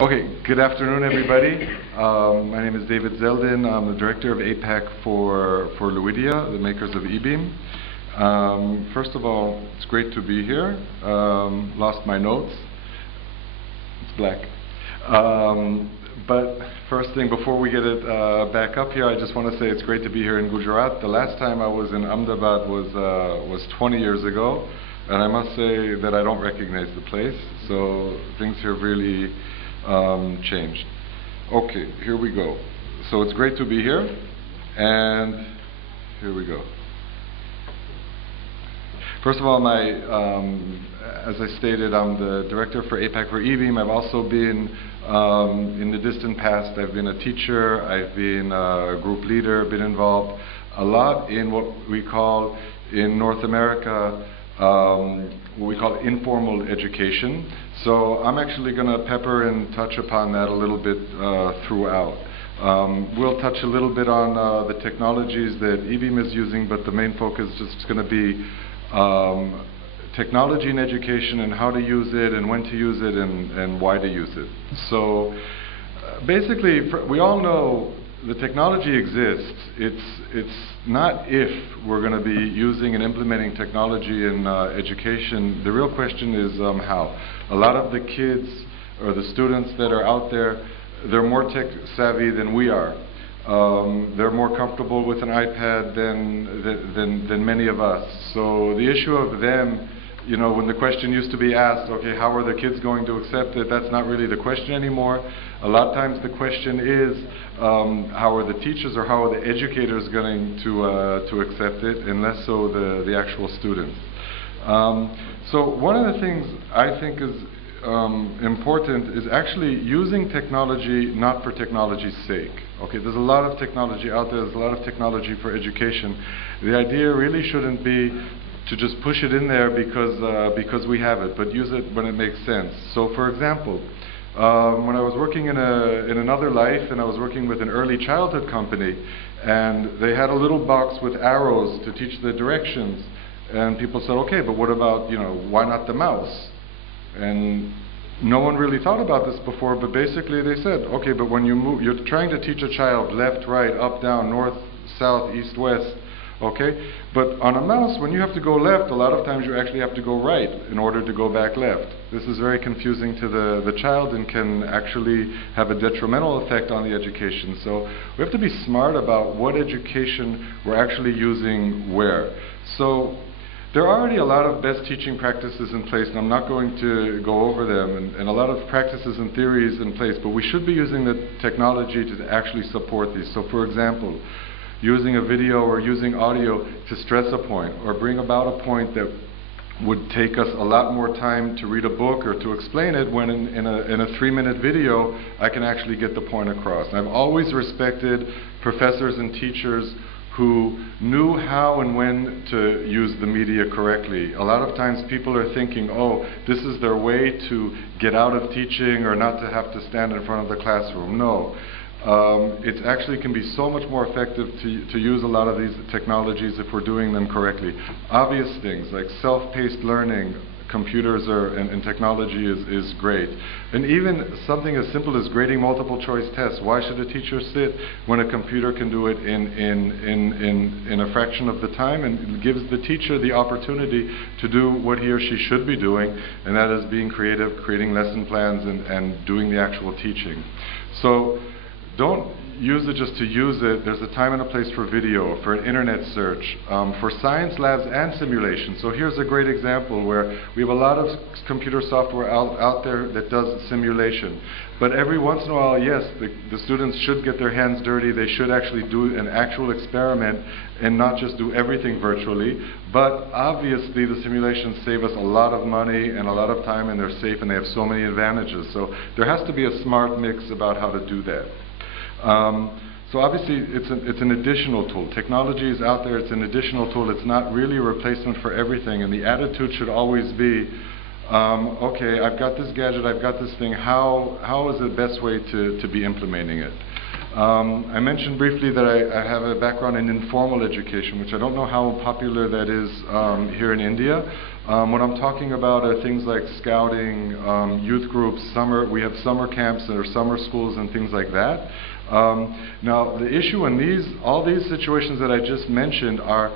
Okay, good afternoon, everybody. My name is David Zeldin. I'm the director of APAC for Luidia, the makers of eBeam. First of all, it's great to be here. Lost my notes. It's black. But first thing, before we get it back up here, I just want to say it's great to be here in Gujarat. The last time I was in Ahmedabad was 20 years ago, and I must say that I don't recognize the place. So things here really changed. Okay, here we go. So it's great to be here, and here we go. First of all, as I stated, I'm the director for APAC for eBeam. I've also been, in the distant past, I've been a teacher, I've been a group leader, been involved a lot in what we call in North America what we call informal education. So I'm actually going to pepper and touch upon that a little bit throughout. We'll touch a little bit on the technologies that eBeam is using, but the main focus is just going to be technology in education and how to use it and when to use it and why to use it. So basically, we all know the technology exists. It's not if we're going to be using and implementing technology in education. The real question is how. A lot of the kids or the students that are out there, they're more tech savvy than we are. They're more comfortable with an iPad than many of us. So the issue of them, you know, when the question used to be asked, okay, how are the kids going to accept it? That's not really the question anymore. A lot of times the question is, how are the teachers or how are the educators going to accept it, and less so the actual students. So one of the things I think is important is actually using technology not for technology's sake. Okay, there's a lot of technology out there, there's a lot of technology for education. The idea really shouldn't be to just push it in there because we have it, but use it when it makes sense. So for example, when I was working in another life, and I was working with an early childhood company, and they had a little box with arrows to teach the directions, and people said, okay, but what about, you know, why not the mouse? And no one really thought about this before, but basically they said, okay, but when you move, you're trying to teach a child left, right, up, down, north, south, east, west, okay? But on a mouse, when you have to go left, a lot of times you actually have to go right in order to go back left. This is very confusing to the child and can actually have a detrimental effect on the education. So we have to be smart about what education we're actually using where. So there are already a lot of best teaching practices in place, and I'm not going to go over them, and a lot of practices and theories in place, but we should be using the technology to actually support these. So for example, using a video or using audio to stress a point or bring about a point that would take us a lot more time to read a book or to explain it, when in a 3-minute video I can actually get the point across. And I've always respected professors and teachers who knew how and when to use the media correctly. A lot of times people are thinking, oh, this is their way to get out of teaching or not to have to stand in front of the classroom. No. It actually can be so much more effective to use a lot of these technologies if we're doing them correctly. Obvious things like self-paced learning, computers and technology is great. And even something as simple as grading multiple choice tests. Why should a teacher sit when a computer can do it in a fraction of the time, and it gives the teacher the opportunity to do what he or she should be doing, and that is being creative, creating lesson plans and doing the actual teaching. So don't use it just to use it. There's a time and a place for video, for an internet search, for science labs and simulation. So here's a great example where we have a lot of computer software out there that does simulation. But every once in a while, yes, the students should get their hands dirty. They should actually do an actual experiment and not just do everything virtually. But obviously the simulations save us a lot of money and a lot of time, and they're safe and they have so many advantages. So there has to be a smart mix about how to do that. So obviously it's an additional tool. Technology is out there, it's an additional tool. It's not really a replacement for everything, and the attitude should always be, okay, I've got this gadget, I've got this thing, how is the best way to be implementing it? I mentioned briefly that I have a background in informal education, which I don't know how popular that is here in India. What I'm talking about are things like scouting, youth groups, we have summer camps or summer schools and things like that. Now, the issue in all these situations that I just mentioned are,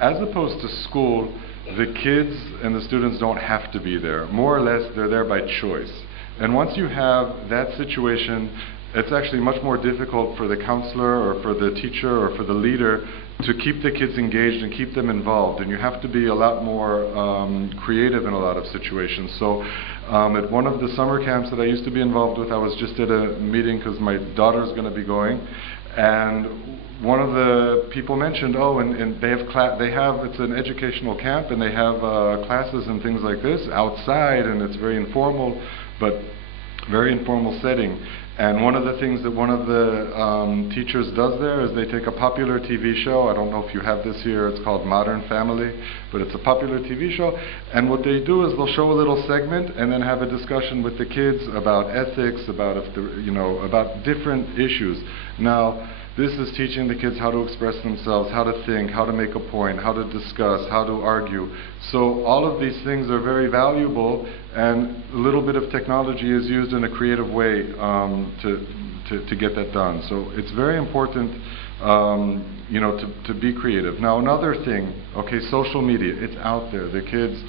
as opposed to school, the kids and the students don't have to be there. More or less, they're there by choice. And once you have that situation, it's actually much more difficult for the counselor or for the teacher or for the leader to keep the kids engaged and keep them involved. And you have to be a lot more creative in a lot of situations. So at one of the summer camps that I used to be involved with, I was just at a meeting because my daughter's going to be going. And one of the people mentioned, oh, and they have it's an educational camp, and they have classes and things like this outside, and it's very informal, but very informal setting. And one of the things that one of the teachers does there is they take a popular TV show. I don't know if you have this here. It's called Modern Family, but it's a popular TV show. And what they do is they'll show a little segment and then have a discussion with the kids about ethics, about about different issues. Now, this is teaching the kids how to express themselves, how to think, how to make a point, how to discuss, how to argue. So all of these things are very valuable, and a little bit of technology is used in a creative way to get that done. So it's very important, to be creative. Now, another thing, okay, social media, it's out there. The kids,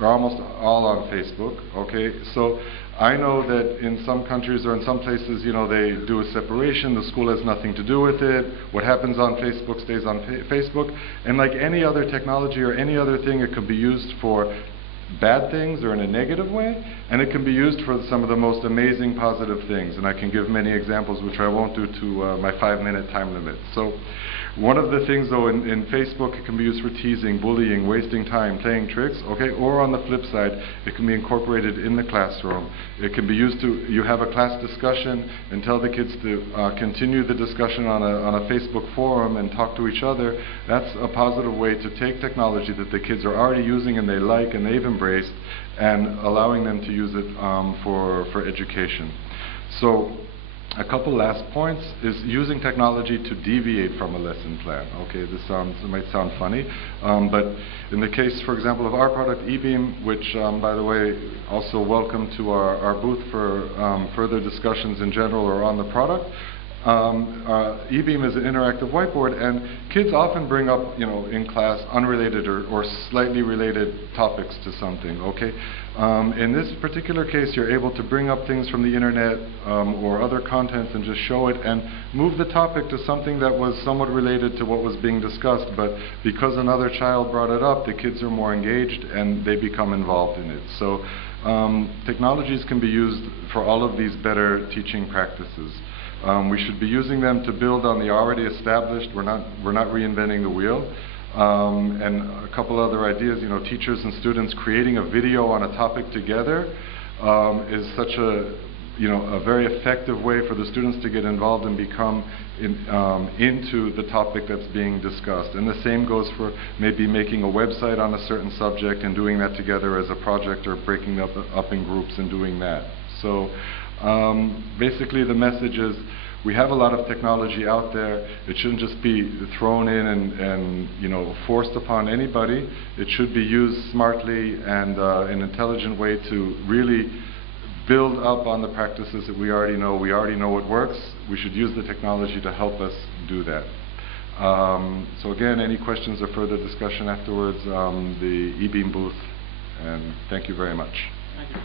are almost all on Facebook, okay? So I know that in some countries or in some places, they do a separation. The school has nothing to do with it. What happens on Facebook stays on Facebook. And like any other technology or any other thing, it could be used for bad things or in a negative way, and it can be used for some of the most amazing positive things. And I can give many examples, which I won't do to my 5-minute time limit. So one of the things, though, in Facebook, it can be used for teasing, bullying, wasting time, playing tricks, okay? Or on the flip side, it can be incorporated in the classroom. It can be used you have a class discussion and tell the kids to continue the discussion on a Facebook forum and talk to each other. That's a positive way to take technology that the kids are already using and they like and they've embraced, and allowing them to use it for education. So a couple last points is using technology to deviate from a lesson plan. Okay, it might sound funny, but in the case, for example, of our product eBeam, which, by the way, also welcome to our booth for further discussions in general or on the product. eBeam is an interactive whiteboard, and kids often bring up, in class, unrelated or slightly related topics to something, okay? In this particular case, you're able to bring up things from the internet or other contents and just show it and move the topic to something that was somewhat related to what was being discussed, but because another child brought it up, the kids are more engaged and they become involved in it. So technologies can be used for all of these better teaching practices. We should be using them to build on the already established. We're not reinventing the wheel. And a couple other ideas, teachers and students creating a video on a topic together is such a very effective way for the students to get involved and become into the topic that's being discussed. And the same goes for maybe making a website on a certain subject and doing that together as a project, or breaking up in groups and doing that. So basically the message is, we have a lot of technology out there. It shouldn't just be thrown in and forced upon anybody. It should be used smartly and in an intelligent way to really build up on the practices that we already know. We already know what works. We should use the technology to help us do that. So again, any questions or further discussion afterwards, the eBeam booth, and thank you very much. Thank you.